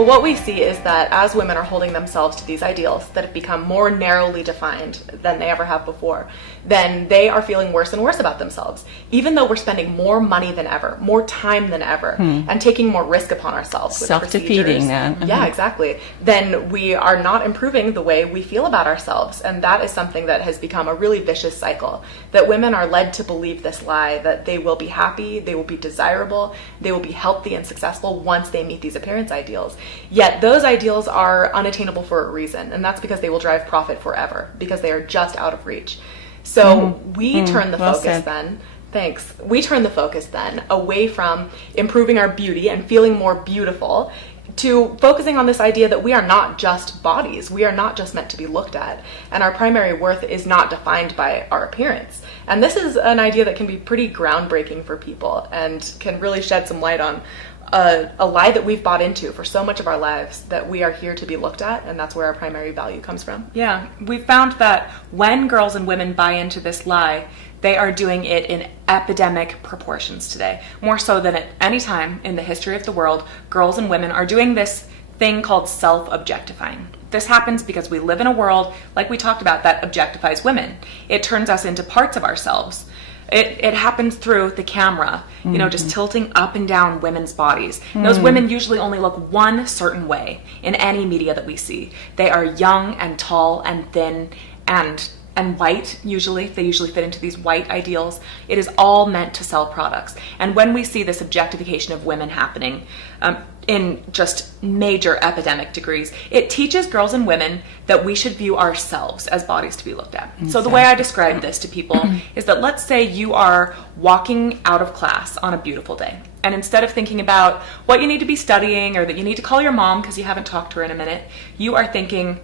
Well, what we see is that as women are holding themselves to these ideals that have become more narrowly defined than they ever have before, then they are feeling worse and worse about themselves. Even though we're spending more money than ever, more time than ever, and taking more risk upon ourselves with self-defeating that. Yeah, exactly. Then we are not improving the way we feel about ourselves. And that is something that has become a really vicious cycle, that women are led to believe this lie that they will be happy, they will be desirable, they will be healthy and successful once they meet these appearance ideals. Yet those ideals are unattainable for a reason, and that's because they will drive profit forever, because they are just out of reach. So we turn the focus then. Thanks. We turn the focus then away from improving our beauty and feeling more beautiful to focusing on this idea that we are not just bodies. We are not just meant to be looked at. And our primary worth is not defined by our appearance. And this is an idea that can be pretty groundbreaking for people and can really shed some light on a lie that we've bought into for so much of our lives, that we are here to be looked at, and that's where our primary value comes from. Yeah, we've found that when girls and women buy into this lie, they are doing it in epidemic proportions today. More so than at any time in the history of the world, girls and women are doing this thing called self-objectifying. This happens because we live in a world, like we talked about, that objectifies women. It turns us into parts of ourselves. It happens through the camera, just tilting up and down women's bodies. Those women usually only look one certain way in any media that we see. They are young and tall and thin and white, usually. They usually fit into these white ideals. It is all meant to sell products. And when we see this objectification of women happening in just major epidemic degrees, it teaches girls and women that we should view ourselves as bodies to be looked at. Exactly. So the way I describe this to people is that, let's say you are walking out of class on a beautiful day. And instead of thinking about what you need to be studying or that you need to call your mom because you haven't talked to her in a minute, you are thinking,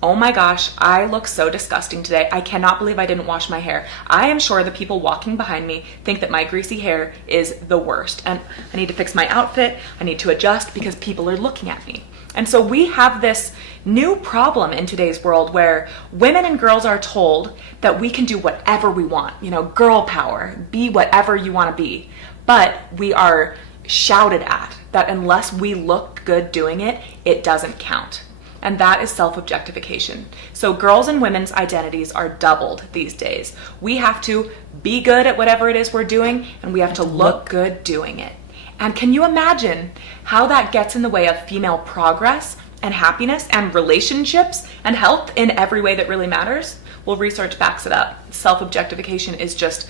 oh my gosh, I look so disgusting today. I cannot believe I didn't wash my hair. I am sure the people walking behind me think that my greasy hair is the worst. And I need to fix my outfit. I need to adjust because people are looking at me. And so we have this new problem in today's world where women and girls are told that we can do whatever we want. Girl power, be whatever you want to be. But we are shouted at that unless we look good doing it, it doesn't count. And that is self-objectification. So girls and women's identities are doubled these days. We have to be good at whatever it is we're doing, and we have to look good doing it. And can you imagine how that gets in the way of female progress and happiness and relationships and health in every way that really matters? Well, research backs it up. Self-objectification is just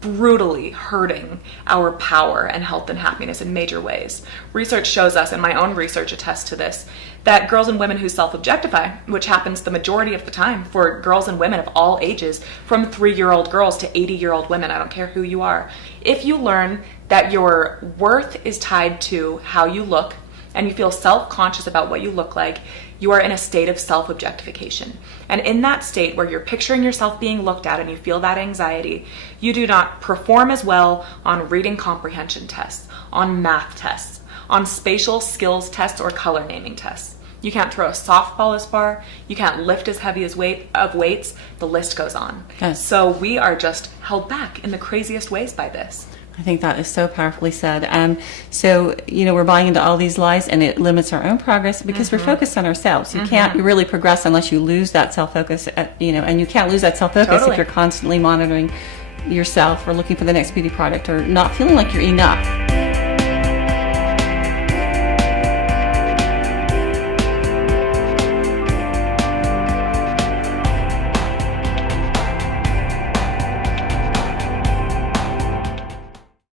brutally hurting our power and health and happiness in major ways. Research shows us, and my own research attests to this, that girls and women who self-objectify, which happens the majority of the time for girls and women of all ages, from 3-year-old girls to 80-year-old women, I don't care who you are, if you learn that your worth is tied to how you look, and you feel self-conscious about what you look like, you are in a state of self-objectification. And in that state where you're picturing yourself being looked at and you feel that anxiety, you do not perform as well on reading comprehension tests, on math tests, on spatial skills tests or color naming tests. You can't throw a softball as far, you can't lift as heavy as weights, the list goes on. Yes. So we are just held back in the craziest ways by this. I think that is so powerfully said. So, we're buying into all these lies, and it limits our own progress because we're focused on ourselves. You can't really progress unless you lose that self-focus, and you can't lose that self-focus if you're constantly monitoring yourself or looking for the next beauty product or not feeling like you're enough.